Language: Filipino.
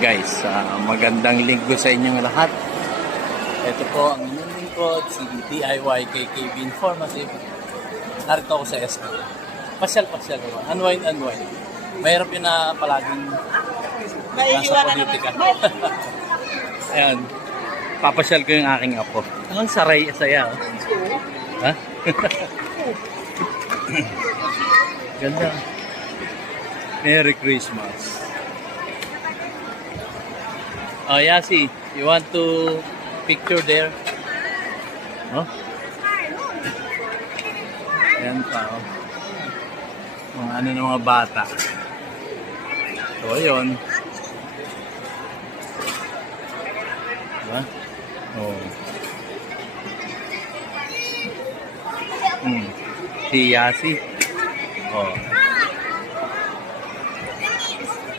guys, magandang linggo sa inyong lahat. Ito po ang inyong lingkod, si DIY KKB Informative. Narito ako sa SP. Pasyal-pasyal naman. Unwind. Mahirap yun na palaging nasa politika. Ayan. Papasyal ko yung aking apo. Ang saya. Oh. Ha? Ganda. Merry Christmas. Oh, Yasi, you want to picture there? Oh? Ayan pa, oh. Mga ano ng mga bata. So, ayun. Diba? Oh. Si Yasi. Oh.